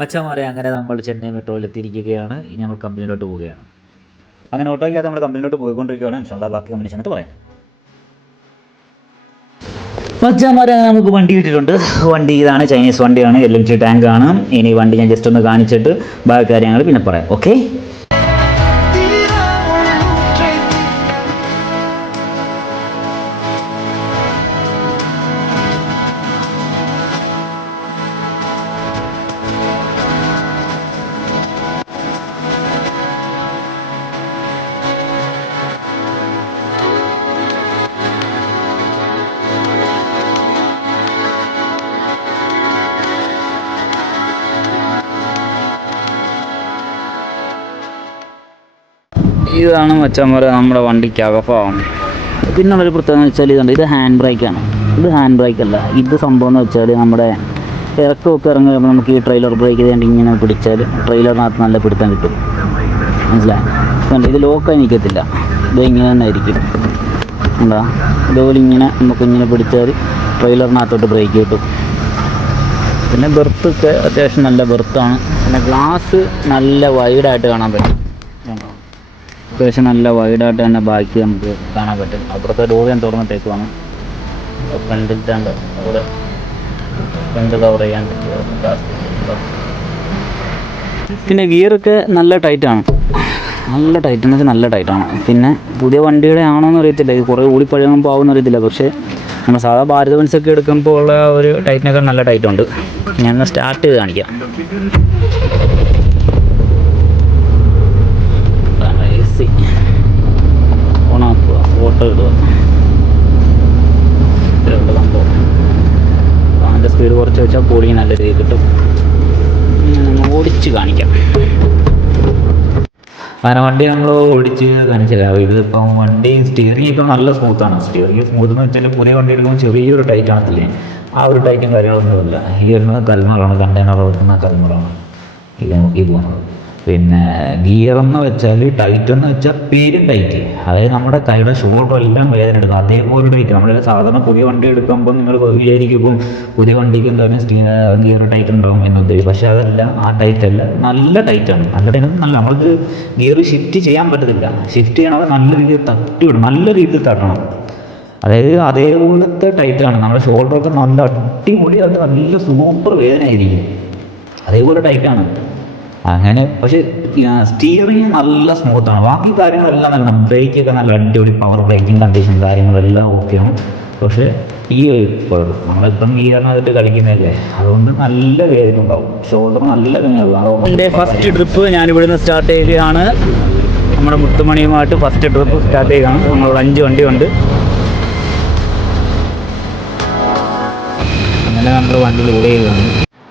മച്ചാന്മാരെ അങ്ങനെ നമ്മൾ ചെന്നൈ മെട്രോയിൽ എത്തിയിരിക്കുകയാണ്. ഇനി നമ്മൾ കമ്പനിയിലോട്ട് പോവുകയാണ്. അങ്ങനെ ഓട്ടോയ്ക്കകത്ത് നമ്മൾ കമ്പനിയിലോട്ട് പോയിക്കൊണ്ടിരിക്കുകയാണ്. ഇൻഷാല്ലാ ബാക്കി കമ്പനി ചെന്നിട്ട് പറയാം. മച്ചാന്മാരെ നമുക്ക് വണ്ടി കിട്ടിയിട്ടുണ്ട്. വണ്ടി ഇതാണ്, ചൈനീസ് വണ്ടിയാണ്, LNG ടാങ്കാണ്. ഇനി വണ്ടി ഞാൻ ജസ്റ്റ് ഒന്ന് കാണിച്ചിട്ട് ബാക്കി കാര്യങ്ങൾ പിന്നെ പറയാം. ഓക്കെ. ഇതാണ് മച്ചാന്മാരെ നമ്മുടെ വണ്ടിക്ക് അകഭാഗം. പിന്നുള്ളൊരു പ്രത്യേകത എന്ന് വെച്ചാൽ ഇതുണ്ട്, ഇത് ഹാൻഡ് ബ്രേക്കാണ്. ഇത് ഹാൻഡ് ബ്രേക്ക് അല്ല, ഇത് സംഭവം എന്ന് വെച്ചാൽ നമ്മുടെ ഇറക്കമൊക്കെ ഇറങ്ങുമ്പോൾ നമുക്ക് ഈ ട്രെയിലർ ബ്രേക്ക് ചെയ്തുകൊണ്ട് ഇങ്ങനെ പിടിച്ചാൽ ട്രെയിലറിനകത്ത് നല്ല പിടുത്തം കിട്ടും. മനസ്സിലായി? ഇത് ലോക്കായി നിൽക്കത്തില്ല, ഇത് ഇങ്ങനെ തന്നെ ആയിരിക്കും. എന്താ ഇതുപോലെ ഇങ്ങനെ നമുക്കിങ്ങനെ പിടിച്ചാൽ ട്രെയിലറിനകത്തോട്ട് ബ്രേക്ക് കിട്ടും. പിന്നെ ബെർത്തൊക്കെ അത്യാവശ്യം നല്ല ബെർത്താണ്. പിന്നെ ഗ്ലാസ് നല്ല വൈഡായിട്ട് കാണാൻ പറ്റും. അത്യാവശ്യം നല്ല വൈഡായിട്ട് തന്നെ ബാക്കി നമുക്ക് കാണാൻ പറ്റും. അപ്പുറത്തെ ഡോർ ഞാൻ തുറന്നിട്ടേക്കുവാണ്. ഫ്രണ്ടിൽ അവിടെ ഫ്രണ്ട് കവർ ചെയ്യാൻ പറ്റും. പിന്നെ ഗിയറൊക്കെ നല്ല ടൈറ്റാണ്, നല്ല ടൈറ്റ് എന്ന് വെച്ചാൽ നല്ല ടൈറ്റാണ്. പിന്നെ പുതിയ വണ്ടിയുടെ ആണോയെന്ന് അറിയത്തില്ല, ഇത് കുറേ ഓടിപ്പഴകുമ്പോൾ ആവുമെന്ന് അറിയത്തില്ല. പക്ഷേ നമ്മൾ സാധാ ഭാരത് ബെൻസൊക്കെ എടുക്കുമ്പോൾ ഉള്ള ഒരു ടൈറ്റിനൊക്കെ നല്ല ടൈറ്റുണ്ട്. ഞാനൊന്ന് സ്റ്റാർട്ട് ചെയ്ത് കാണിക്കാം. ഓണാക്കുക, ഫോട്ടോ ഇടുക. സംഭവം അതിൻ്റെ സ്പീഡ് കുറച്ച് വെച്ചാൽ കൂളിങ് നല്ല രീതിയിൽ കിട്ടും. ഓടിച്ച് കാണിക്കാം. അങ്ങനെ വണ്ടി നമ്മൾ ഓടിച്ച് കാണിച്ചില്ല. ഇതിപ്പം വണ്ടി സ്റ്റിയറിംഗ് ഒക്കെ നല്ല സ്മൂത്താണ്. സ്റ്റിയറിംഗ് സ്മൂത്ത് എന്ന് വെച്ചാൽ പുതിയ വണ്ടി എടുക്കുമ്പോൾ ചെറിയൊരു ടൈറ്റ് ആണത്തില്ലേ, ആ ഒരു ടൈറ്റും കാര്യങ്ങളൊന്നുമില്ല. ഈ വരുന്നത് കൽമറാണ്, കണ്ടെയ്നർ വരുന്ന കൽമറാണ് ഇത് നോക്കി പോകുന്നത്. പിന്നെ ഗിയറെന്ന് വെച്ചാൽ ടൈറ്റ് എന്ന് വെച്ചാൽ പേരും ടൈറ്റ്, അതായത് നമ്മുടെ കൈയുടെ ഷോൾഡർ എല്ലാം വേദന എടുക്കും. അതേപോലെ ടൈറ്റ്. നമ്മൾ സാധാരണ പുതിയ വണ്ടി എടുക്കുമ്പോൾ നിങ്ങൾ വിചാരിക്കുമ്പോൾ പുതിയ വണ്ടിക്ക് എന്താണ് ഗിയർ ടൈറ്റ് ഉണ്ടാവും എന്ന് ഉദ്ദേശിക്കും. പക്ഷേ അതല്ല, ആ ടൈറ്റ് അല്ല, നല്ല ടൈറ്റാണ്. നല്ല ടൈറ്റ് നല്ല നമ്മൾക്ക് ഗിയർ ഷിഫ്റ്റ് ചെയ്യാൻ പറ്റത്തില്ല. ഷിഫ്റ്റ് ചെയ്യണമെങ്കിൽ നല്ല രീതിയിൽ തട്ടി വിടും, നല്ല രീതിയിൽ തട്ടണം. അതായത് അതേപോലത്തെ ടൈറ്റാണ്. നമ്മുടെ ഷോൾഡറൊക്കെ നല്ല അടിപൊളി, അത് നല്ല സൂപ്പർ വേദന ആയിരിക്കും. അതേപോലെ ടൈറ്റാണ്. അങ്ങനെ പക്ഷേ സ്റ്റിയറിങ് നല്ല സ്മൂത്താണ്. ബാക്കി കാര്യങ്ങളെല്ലാം നല്ല, ബ്രേക്കൊക്കെ നല്ല അടിപൊളി പവർ ബ്രേക്കിംഗ് കണ്ടീഷൻ കാര്യങ്ങളെല്ലാം ഓക്കെയാണ്. പക്ഷേ ഈ നമ്മളിപ്പം ഗിയറിനകത്ത് കളിക്കുന്നതല്ലേ, അതുകൊണ്ട് നല്ല വേദന ഉണ്ടാവും, ഷോൾഡർ നല്ല വേദന ഉണ്ടാവും. എൻ്റെ ഫസ്റ്റ് ട്രിപ്പ് ഞാനിവിടുന്ന് സ്റ്റാർട്ട് ചെയ്യുകയാണ്. നമ്മുടെ മുത്തുമണിയുമായിട്ട് ഫസ്റ്റ് ട്രിപ്പ് സ്റ്റാർട്ട് ചെയ്യുകയാണ്. നമ്മളോട് 5 വണ്ടിയുണ്ട്. അങ്ങനെ നമ്മൾ വണ്ടി ലോഡ് ചെയ്യുകയാണ്.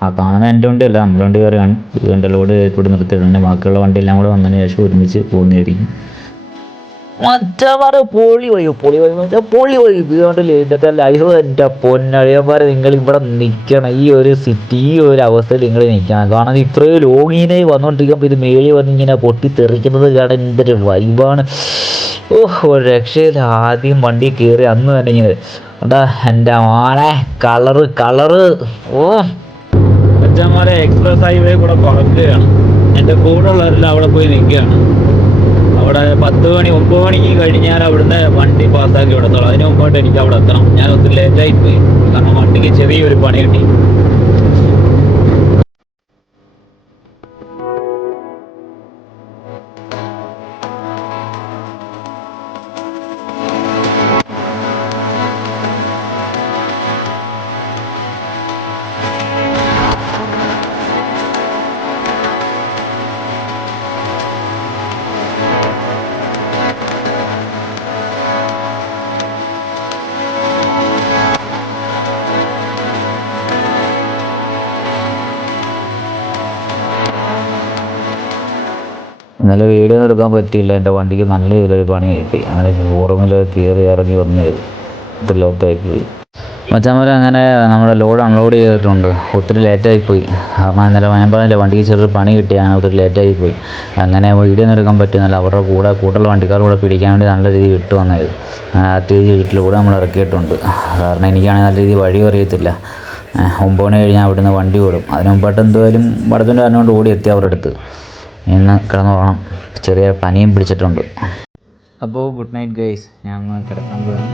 ആ കാണുന്ന എൻ്റെ വണ്ടിയല്ല, നമ്മുടെ വണ്ടി കയറിയാണ്. ഇതിൻ്റെ ലോഡ് ഇവിടെ നിർത്തിയിട്ടുണ്ട്. ബാക്കിയുള്ള വണ്ടി എല്ലാം കൂടെ വന്നതിന് ശേഷം ഒരുമിച്ച് പോകുന്നതായിരിക്കും. മറ്റേ പൊളി വഴി ഇതുകൊണ്ടല്ലേ ഇന്നത്തെ ലൈഫ്. എൻ്റെ പൊന്നഴിയന്മാരെ, നിങ്ങൾ ഇവിടെ നിൽക്കണം. ഈ ഒരു സിറ്റി, ഈ ഒരു അവസ്ഥയിൽ നിങ്ങൾ നിൽക്കണം. കാരണം ഇത്രയും ലോങ്ങിനെ വന്നുകൊണ്ടിരിക്കുമ്പോൾ ഇത് മേളിൽ വന്ന് ഇങ്ങനെ പൊട്ടിത്തെറിക്കുന്നത് കാണാൻ എന്തൊരു വൈബാണ്. ഒരു രക്ഷയില്ല. ആദ്യം വണ്ടി കയറി അന്ന് തന്നെ ഇങ്ങനെ എന്താ എൻ്റെ മോനെ കളറ് മച്ചാന്മാരെ എക്സ്പ്രസ് ഹൈവേ കൂടെ പറക്കുകയാണ്. എൻ്റെ കൂടെ ഉള്ളവരെല്ലാം അവിടെ പോയി നിൽക്കുകയാണ്. അവിടെ 10 മണി 9 മണിക്ക് കഴിഞ്ഞാൽ അവിടുന്ന് വണ്ടി പാസ്സാക്കി വിടത്തുള്ളൂ. അതിന് മുമ്പായിട്ട് എനിക്ക് അവിടെ എത്തണം. ഞാൻ ഒത്തിരി ലേറ്റായിപ്പോയി, കാരണം വണ്ടിക്ക് ചെറിയൊരു പണി കിട്ടി. ഇന്നലെ വീഡിയോ എടുക്കാൻ പറ്റിയില്ല. എൻ്റെ വണ്ടിക്ക് നല്ല രീതിയിലൊരു പണി കിട്ടി. അങ്ങനെ ഷോറൂമിൽ കയറി ഇറങ്ങി വന്ന് ഇത് ലോക്കായിപ്പോയി. മച്ചാന്മാരെ അങ്ങനെ നമ്മുടെ ലോഡ് അൺലോഡ് ചെയ്തിട്ടുണ്ട്. ഒത്തിരി ലേറ്റായിപ്പോയി. കാരണം ഇന്നലെ ഞാൻ പറഞ്ഞില്ല, വണ്ടിക്ക് ചെറിയൊരു പണി കിട്ടി, അങ്ങനെ ഒത്തിരി ലേറ്റായിപ്പോയി. അങ്ങനെ വീഡിയോ ഒന്നും എടുക്കാൻ പറ്റുന്നില്ല. അവരുടെ കൂടുതലുള്ള വണ്ടിക്കാർ കൂടെ പിടിക്കാൻ വേണ്ടി നല്ല രീതിയിൽ ഇട്ട് വന്നത്. അത്യാവശ്യം വീട്ടിലൂടെ നമ്മൾ ഇറക്കിയിട്ടുണ്ട്. കാരണം എനിക്കാണെങ്കിൽ നല്ല രീതിയിൽ വഴി അറിയത്തില്ല. 9 മണി കഴിഞ്ഞാൽ അവിടുന്ന് വണ്ടി വിടും. അതിന് മുമ്പായിട്ട് എന്തായാലും വടത്തിൻ്റെ കാരണം ഓടി എത്തി അവരുടെ അടുത്ത്. ഇന്ന് കിടന്നു പോകണം, ചെറിയ പനിയും പിടിച്ചിട്ടുണ്ട്. അപ്പോൾ ഗുഡ് നൈറ്റ് ഗൈസ്, ഞാൻ കിടക്കാൻ പോയി.